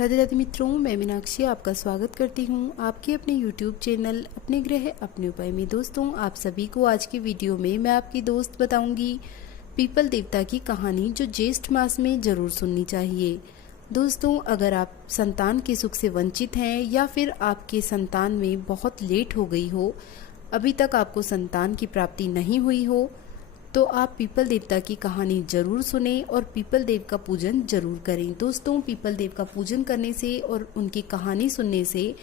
राधे राधे मित्रों, मैं मीनाक्षी आपका स्वागत करती हूँ आपके अपने YouTube चैनल अपने ग्रह अपने उपाय में। दोस्तों, आप सभी को आज की वीडियो में मैं आपकी दोस्त बताऊंगी पीपल देवता की कहानी, जो ज्येष्ठ मास में जरूर सुननी चाहिए। दोस्तों, अगर आप संतान के सुख से वंचित हैं या फिर आपके संतान में बहुत लेट हो गई हो, अभी तक आपको संतान की प्राप्ति नहीं हुई हो, तो आप पीपल देवता की कहानी जरूर सुने और पीपल देव का पूजन जरूर करें। दोस्तों, पीपल देव का पूजन करने से और उनकी कहानी सुनने से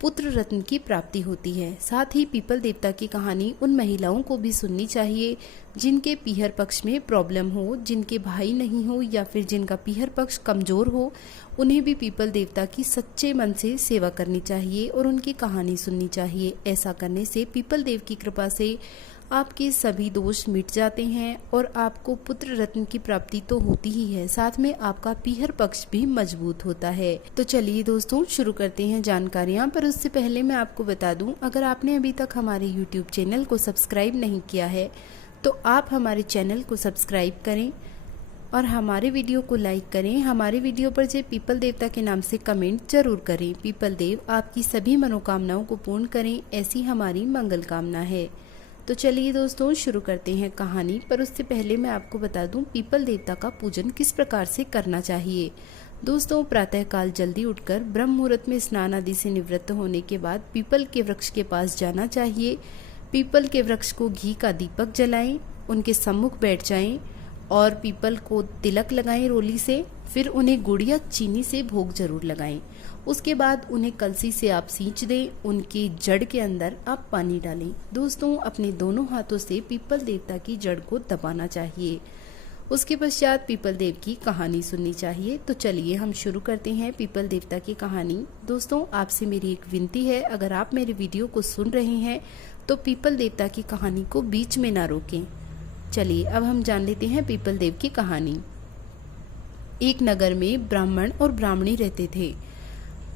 पुत्र रत्न की प्राप्ति होती है। साथ ही पीपल देवता की कहानी उन महिलाओं को भी सुननी चाहिए जिनके पीहर पक्ष में प्रॉब्लम हो, जिनके भाई नहीं हो या फिर जिनका पीहर पक्ष कमजोर हो, उन्हें भी पीपल देवता की सच्चे मन से सेवा करनी चाहिए और उनकी कहानी सुननी चाहिए। ऐसा करने से पीपल देव की कृपा से आपके सभी दोष मिट जाते हैं और आपको पुत्र रत्न की प्राप्ति तो होती ही है, साथ में आपका पीहर पक्ष भी मजबूत होता है। तो चलिए दोस्तों, शुरू करते हैं जानकारियां। पर उससे पहले मैं आपको बता दूं, अगर आपने अभी तक हमारे YouTube चैनल को सब्सक्राइब नहीं किया है तो आप हमारे चैनल को सब्सक्राइब करें और हमारे वीडियो को लाइक करें। हमारे वीडियो पर जय पीपल देवता के नाम से कमेंट जरूर करें। पीपल देव आपकी सभी मनोकामनाओं को पूर्ण करें, ऐसी हमारी मंगल कामना है। तो चलिए दोस्तों, शुरू करते हैं कहानी। पर उससे पहले मैं आपको बता दूं पीपल देवता का पूजन किस प्रकार से करना चाहिए। दोस्तों, प्रातःकाल जल्दी उठकर ब्रह्म मुहूर्त में स्नान आदि से निवृत्त होने के बाद पीपल के वृक्ष के पास जाना चाहिए। पीपल के वृक्ष को घी का दीपक जलाएं, उनके सम्मुख बैठ जाएं और पीपल को तिलक लगाएं रोली से। फिर उन्हें गुड़ या चीनी से भोग जरूर लगाएं। उसके बाद उन्हें कलसी से आप सींच दें, उनकी जड़ के अंदर आप पानी डालें। दोस्तों, अपने दोनों हाथों से पीपल देवता की जड़ को दबाना चाहिए। उसके पश्चात पीपल देव की कहानी सुननी चाहिए। तो चलिए हम शुरू करते हैं पीपल देवता की कहानी। दोस्तों, आपसे मेरी एक विनती है, अगर आप मेरे वीडियो को सुन रहे हैं तो पीपल देवता की कहानी को बीच में ना रोकें। चलिए अब हम जान लेते हैं पीपल देव की कहानी। एक नगर में ब्राह्मण और ब्राह्मणी रहते थे।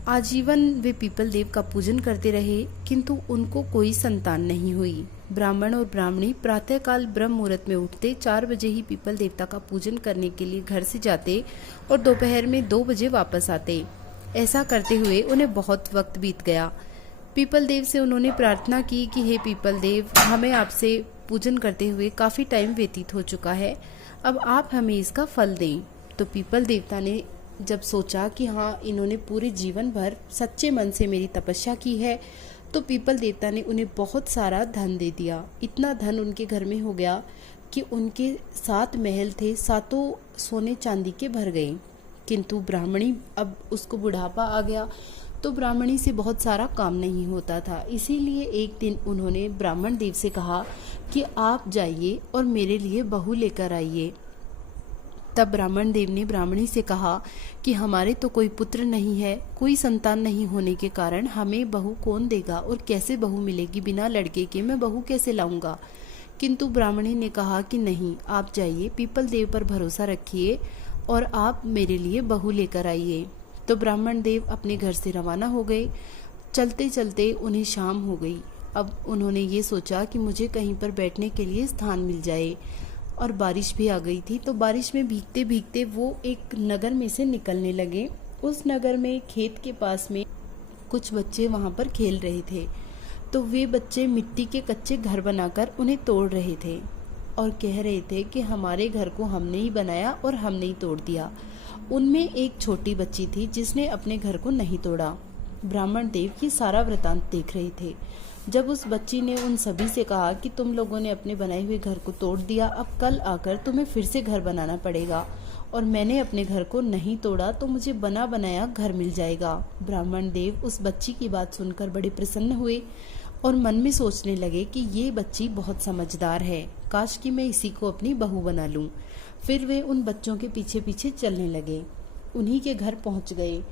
आजीवन वे पीपल देव का पूजन करते रहे, किंतु उनको कोई संतान नहीं हुई। ब्राह्मण और ब्राह्मणी प्रातःकाल ब्रह्म मुहूर्त में उठते 4 बजे ही पीपल देवता का पूजन करने के लिए घर से जाते और दोपहर में 2 बजे वापस आते। ऐसा करते हुए उन्हें बहुत वक्त बीत गया। पीपल देव से उन्होंने प्रार्थना की कि हे पीपल देव, हमें आपसे पूजन करते हुए काफी टाइम व्यतीत हो चुका है, अब आप हमें इसका फल दें। तो पीपल देवता ने जब सोचा कि हाँ, इन्होंने पूरे जीवन भर सच्चे मन से मेरी तपस्या की है, तो पीपल देवता ने उन्हें बहुत सारा धन दे दिया। इतना धन उनके घर में हो गया कि उनके 7 महल थे, 7 सोने चांदी के भर गए। किंतु ब्राह्मणी, अब उसको बुढ़ापा आ गया तो ब्राह्मणी से बहुत सारा काम नहीं होता था। इसीलिए एक दिन उन्होंने ब्राह्मण देव से कहा कि आप जाइए और मेरे लिए बहू लेकर आइए। तब ब्राह्मण देव ने ब्राह्मणी से कहा कि हमारे तो कोई पुत्र नहीं है, कोई संतान नहीं होने के कारण हमें बहू कौन देगा और कैसे बहू मिलेगी, बिना लड़के के मैं बहू कैसे लाऊंगा। किंतु ब्राह्मणी ने कहा कि नहीं, आप जाइए, पीपल देव पर भरोसा रखिए और आप मेरे लिए बहू लेकर आइए। तो ब्राह्मण देव अपने घर से रवाना हो गए। चलते चलते उन्हें शाम हो गई। अब उन्होंने ये सोचा कि मुझे कहीं पर बैठने के लिए स्थान मिल जाए, और बारिश भी आ गई थी। तो बारिश में भीगते भीगते वो एक नगर में से निकलने लगे। उस नगर में खेत के पास में कुछ बच्चे वहां पर खेल रहे थे। तो वे बच्चे मिट्टी के कच्चे घर बनाकर उन्हें तोड़ रहे थे और कह रहे थे कि हमारे घर को हमने ही बनाया और हमने ही तोड़ दिया। उनमें एक छोटी बच्ची थी जिसने अपने घर को नहीं तोड़ा। ब्राह्मण देव ये सारा वृतांत देख रहे थे। जब उस बच्ची ने उन सभी से कहा कि तुम लोगों ने अपने बनाए हुए घर को तोड़ दिया, अब कल आकर तुम्हें फिर से घर बनाना पड़ेगा, और मैंने अपने घर को नहीं तोड़ा तो मुझे बना बनाया घर मिल जाएगा। ब्राह्मण देव उस बच्ची की बात सुनकर बड़े प्रसन्न हुए और मन में सोचने लगे कि ये बच्ची बहुत समझदार है, काश कि मैं इसी को अपनी बहू बना लूं। फिर वे उन बच्चों के पीछे पीछे चलने लगे। उन्हीं के घर पहुंच गए।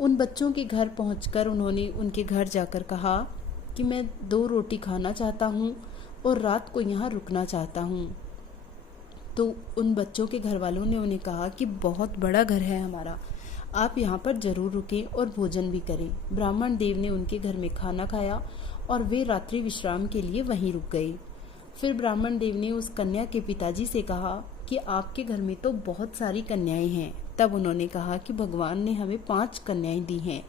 उन बच्चों के घर पहुंचकर उन्होंने उनके घर जाकर कहा कि मैं 2 रोटी खाना चाहता हूँ और रात को यहाँ रुकना चाहता हूँ। तो उन बच्चों के घर वालों ने उन्हें कहा कि बहुत बड़ा घर है हमारा, आप यहाँ पर जरूर रुकें और भोजन भी करें। ब्राह्मण देव ने उनके घर में खाना खाया और वे रात्रि विश्राम के लिए वहीं रुक गए। फिर ब्राह्मण देव ने उस कन्या के पिताजी से कहा कि आपके घर में तो बहुत सारी कन्याएं हैं, तब उन्होंने कहा कि भगवान ने हमें 5 कन्याएं दी हैं।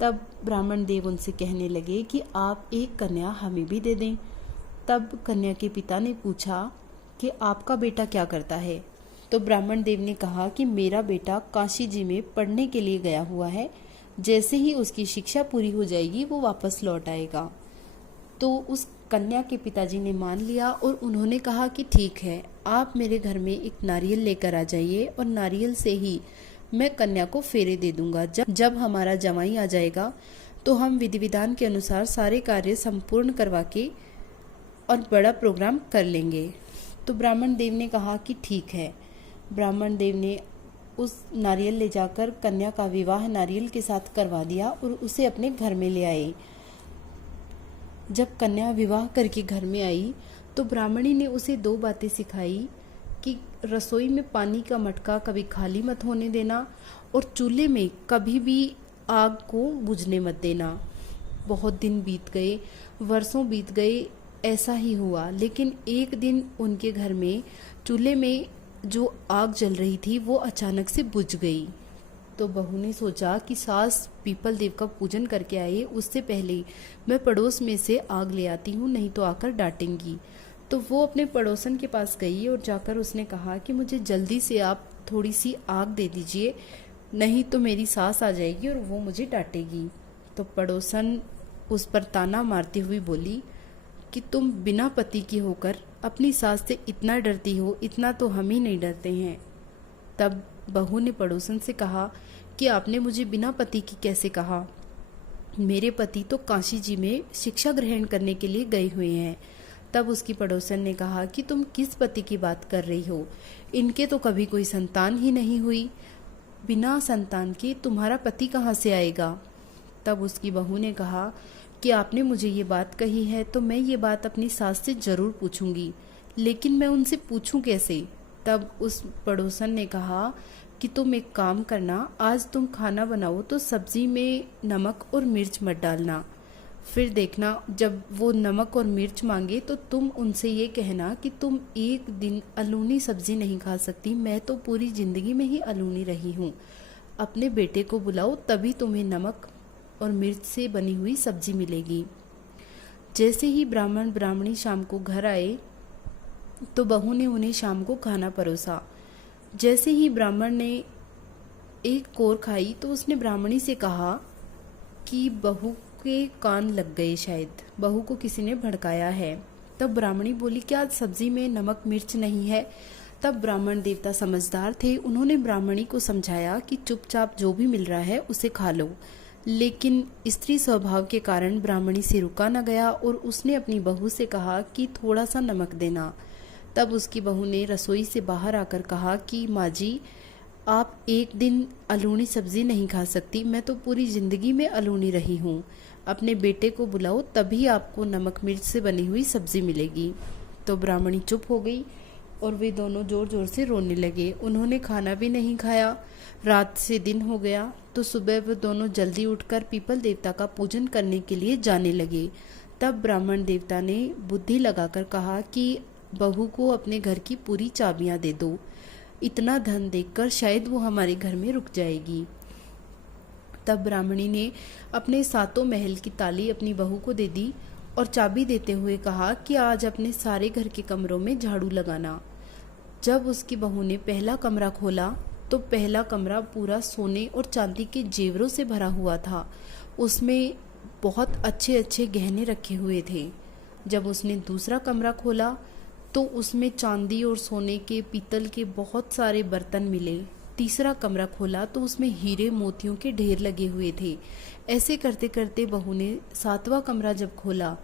तब ब्राह्मण देव उनसे कहने लगे कि आप एक कन्या हमें भी दे दें। तब कन्या के पिता ने पूछा कि आपका बेटा क्या करता है। तो ब्राह्मण देव ने कहा कि मेरा बेटा काशी जी में पढ़ने के लिए गया हुआ है, जैसे ही उसकी शिक्षा पूरी हो जाएगी वो वापस लौट आएगा। तो उस कन्या के पिताजी ने मान लिया और उन्होंने कहा कि ठीक है, आप मेरे घर में एक नारियल लेकर आ जाइए और नारियल से ही मैं कन्या को फेरे दे दूंगा। जब हमारा जमाई आ जाएगा तो हम विधि विधान के अनुसार सारे कार्य संपूर्ण करवा के और बड़ा प्रोग्राम कर लेंगे। तो ब्राह्मण देव ने कहा कि ठीक है। ब्राह्मण देव ने उस नारियल ले जाकर कन्या का विवाह नारियल के साथ करवा दिया और उसे अपने घर में ले आए। जब कन्या विवाह करके घर में आई तो ब्राह्मणी ने उसे 2 बातें सिखाई कि रसोई में पानी का मटका कभी खाली मत होने देना और चूल्हे में कभी भी आग को बुझने मत देना। बहुत दिन बीत गए, वर्षों बीत गए, ऐसा ही हुआ। लेकिन एक दिन उनके घर में चूल्हे में जो आग जल रही थी वो अचानक से बुझ गई। तो बहू ने सोचा कि सास पीपल देव का पूजन करके आए, उससे पहले मैं पड़ोस में से आग ले आती हूँ, नहीं तो आकर डांटेंगी। तो वो अपने पड़ोसन के पास गई और जाकर उसने कहा कि मुझे जल्दी से आप थोड़ी सी आग दे दीजिए, नहीं तो मेरी सास आ जाएगी और वो मुझे डांटेगी। तो पड़ोसन उस पर ताना मारती हुई बोली कि तुम बिना पति की होकर अपनी सास से इतना डरती हो, इतना तो हम ही नहीं डरते हैं। तब बहू ने पड़ोसन से कहा कि आपने मुझे बिना पति की कैसे कहा? मेरे पति तो काशी जी में शिक्षा ग्रहण करने के लिए गए हुए हैं। तब उसकी पड़ोसन ने कहा कि तुम किस पति की बात कर रही हो? इनके तो कभी कोई संतान ही नहीं हुई, बिना संतान के तुम्हारा पति कहाँ से आएगा? तब उसकी बहू ने कहा कि आपने मुझे ये बात कही है तो मैं ये बात अपनी सास से ज़रूर पूछूंगी, लेकिन मैं उनसे पूछूं कैसे? तब उस पड़ोसन ने कहा कि तुम एक काम करना, आज तुम खाना बनाओ तो सब्जी में नमक और मिर्च मत डालना। फिर देखना जब वो नमक और मिर्च मांगे तो तुम उनसे ये कहना कि तुम एक दिन अलूनी सब्जी नहीं खा सकती, मैं तो पूरी ज़िंदगी में ही अलूनी रही हूँ। अपने बेटे को बुलाओ, तभी तुम्हें नमक और मिर्च से बनी हुई सब्जी मिलेगी। जैसे ही ब्राह्मण ब्राह्मणी शाम को घर आए तो बहू ने उन्हें शाम को खाना परोसा। जैसे ही ब्राह्मण ने एक कोर खाई तो उसने ब्राह्मणी से कहा कि बहू के कान लग गए, शायद बहू को किसी ने भड़काया है। तब ब्राह्मणी बोली कि आज सब्जी में नमक मिर्च नहीं है। तब ब्राह्मण देवता समझदार थे, उन्होंने ब्राह्मणी को समझाया कि चुपचाप जो भी मिल रहा है उसे खा लो। लेकिन स्त्री स्वभाव के कारण ब्राह्मणी से रुका न गया और उसने अपनी बहू से कहा कि थोड़ा सा नमक देना। तब उसकी बहू ने रसोई से बाहर आकर कहा कि माँ जी, आप एक दिन अलूनी सब्जी नहीं खा सकती, मैं तो पूरी ज़िंदगी में अलूनी रही हूँ। अपने बेटे को बुलाओ, तभी आपको नमक मिर्च से बनी हुई सब्जी मिलेगी। तो ब्राह्मणी चुप हो गई और वे दोनों ज़ोर ज़ोर से रोने लगे। उन्होंने खाना भी नहीं खाया। रात से दिन हो गया तो सुबह वे दोनों जल्दी उठकर पीपल देवता का पूजन करने के लिए जाने लगे। तब ब्राह्मण देवता ने बुद्धि लगाकर कहा कि बहू को अपने घर की पूरी चाबियां दे दो, इतना धन देखकर शायद वो हमारे घर में रुक जाएगी। तब ब्राह्मणी ने अपने 7 महल की ताली अपनी बहू को दे दी और चाबी देते हुए कहा कि आज अपने सारे घर के कमरों में झाड़ू लगाना। जब उसकी बहू ने पहला कमरा खोला तो पहला कमरा पूरा सोने और चांदी के जेवरों से भरा हुआ था। उसमें बहुत अच्छे अच्छे गहने रखे हुए थे। जब उसने दूसरा कमरा खोला तो उसमें चांदी और सोने के, पीतल के बहुत सारे बर्तन मिले। तीसरा कमरा खोला तो उसमें हीरे मोतियों के ढेर लगे हुए थे। ऐसे करते करते बहू ने 7वां कमरा जब खोला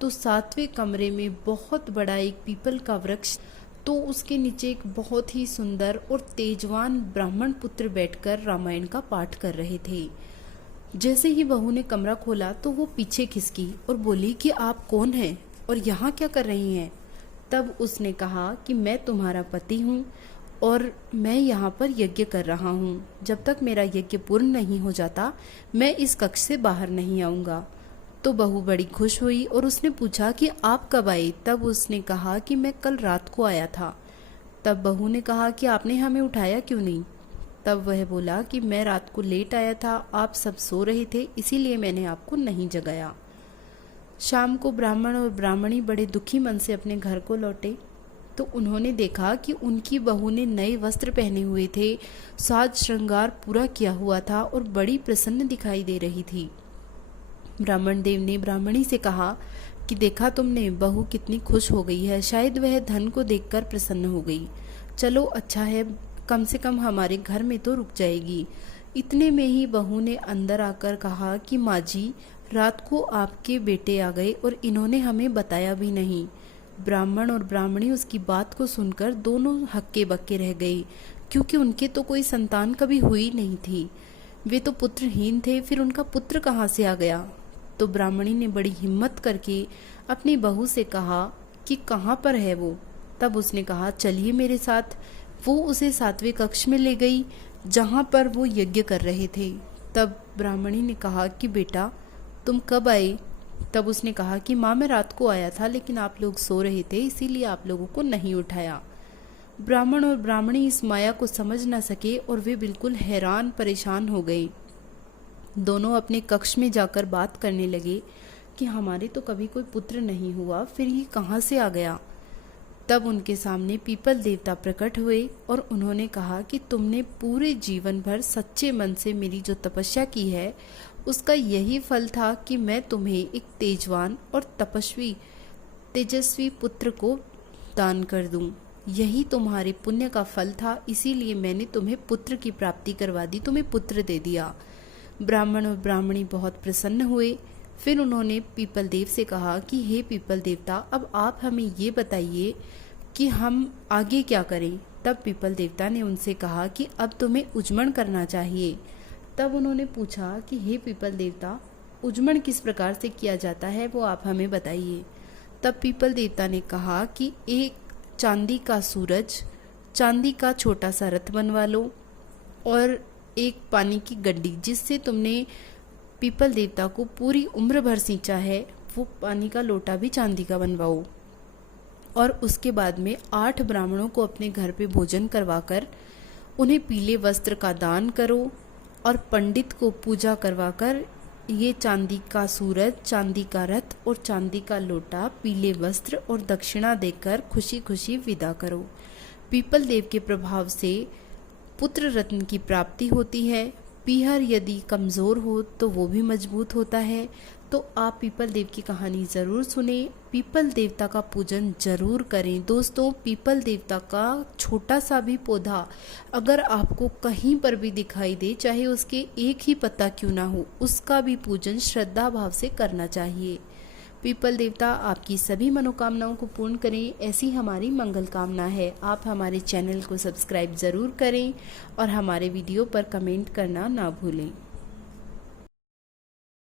तो 7वें कमरे में बहुत बड़ा एक पीपल का वृक्ष, तो उसके नीचे एक बहुत ही सुंदर और तेजवान ब्राह्मण पुत्र बैठकर रामायण का पाठ कर रहे थे। जैसे ही बहू ने कमरा खोला तो वो पीछे खिसकी और बोली कि आप कौन हैं और यहाँ क्या कर रही हैं? तब उसने कहा कि मैं तुम्हारा पति हूँ और मैं यहाँ पर यज्ञ कर रहा हूँ। जब तक मेरा यज्ञ पूर्ण नहीं हो जाता मैं इस कक्ष से बाहर नहीं आऊँगा। तो बहू बड़ी खुश हुई और उसने पूछा कि आप कब आई? तब उसने कहा कि मैं कल रात को आया था। तब बहू ने कहा कि आपने हमें उठाया क्यों नहीं? तब वह बोला कि मैं रात को लेट आया था, आप सब सो रहे थे, इसीलिए मैंने आपको नहीं जगाया। शाम को ब्राह्मण और ब्राह्मणी बड़े दुखी मन से अपने घर को लौटे तो उन्होंने देखा कि उनकी बहू ने नए वस्त्र पहने हुए थे, साज श्रृंगार पूरा किया हुआ था और बड़ी प्रसन्न दिखाई दे रही थी। ब्राह्मण देव ने ब्राह्मणी से कहा कि देखा तुमने, बहू कितनी खुश हो गई है, शायद वह धन को देखकर प्रसन्न हो गई। चलो अच्छा है, कम से कम हमारे घर में तो रुक जाएगी। इतने में ही बहू ने अंदर आकर कहा कि माँ जी, रात को आपके बेटे आ गए और इन्होंने हमें बताया भी नहीं। ब्राह्मण और ब्राह्मणी उसकी बात को सुनकर दोनों हक्के बक्के रह गए, क्योंकि उनके तो कोई संतान कभी हुई नहीं थी। वे तो पुत्रहीन थे, फिर उनका पुत्र कहाँ से आ गया। तो ब्राह्मणी ने बड़ी हिम्मत करके अपनी बहू से कहा कि कहाँ पर है वो। तब उसने कहा चलिए मेरे साथ। वो उसे 7वें कक्ष में ले गई जहाँ पर वो यज्ञ कर रहे थे। तब ब्राह्मणी ने कहा कि बेटा तुम कब आए। तब उसने कहा कि माँ मैं रात को आया था, लेकिन आप लोग सो रहे थे, इसीलिए आप लोगों को नहीं उठाया। ब्राह्मण और ब्राह्मणी इस माया को समझ न सके और वे बिल्कुल हैरान परेशान हो गए। दोनों अपने कक्ष में जाकर बात करने लगे कि हमारे तो कभी कोई पुत्र नहीं हुआ, फिर ये कहाँ से आ गया। तब उनके सामने पीपल देवता प्रकट हुए और उन्होंने कहा कि तुमने पूरे जीवन भर सच्चे मन से मेरी जो तपस्या की है उसका यही फल था कि मैं तुम्हें एक तेजवान और तेजस्वी पुत्र को दान कर दूं। यही तुम्हारे पुण्य का फल था, इसीलिए मैंने तुम्हें पुत्र की प्राप्ति करवा दी, तुम्हें पुत्र दे दिया। ब्राह्मण और ब्राह्मणी बहुत प्रसन्न हुए। फिर उन्होंने पीपल देव से कहा कि हे पीपल देवता, अब आप हमें ये बताइए कि हम आगे क्या करें। तब पीपल देवता ने उनसे कहा कि अब तुम्हें उज्मण करना चाहिए। तब उन्होंने पूछा कि हे पीपल देवता, उज्मण किस प्रकार से किया जाता है, वो आप हमें बताइए। तब पीपल देवता ने कहा कि एक चांदी का सूरज, चांदी का छोटा सा रथ बनवा लो और एक पानी की गड्डी जिससे तुमने पीपल देवता को पूरी उम्र भर सींचा है, वो पानी का लोटा भी चांदी का बनवाओ। और उसके बाद में 8 ब्राह्मणों को अपने घर पे भोजन करवाकर उन्हें पीले वस्त्र का दान करो और पंडित को पूजा करवाकर ये चांदी का सूरज, चांदी का रथ और चांदी का लोटा, पीले वस्त्र और दक्षिणा देकर खुशी खुशी विदा करो। पीपल देव के प्रभाव से पुत्र रत्न की प्राप्ति होती है। पीहर यदि कमज़ोर हो तो वो भी मजबूत होता है। तो आप पीपल देव की कहानी ज़रूर सुने, पीपल देवता का पूजन ज़रूर करें। दोस्तों, पीपल देवता का छोटा सा भी पौधा अगर आपको कहीं पर भी दिखाई दे, चाहे उसके एक ही पत्ता क्यों ना हो, उसका भी पूजन श्रद्धा भाव से करना चाहिए। पीपल देवता आपकी सभी मनोकामनाओं को पूर्ण करें, ऐसी हमारी मंगल कामना है। आप हमारे चैनल को सब्सक्राइब ज़रूर करें और हमारे वीडियो पर कमेंट करना ना भूलें।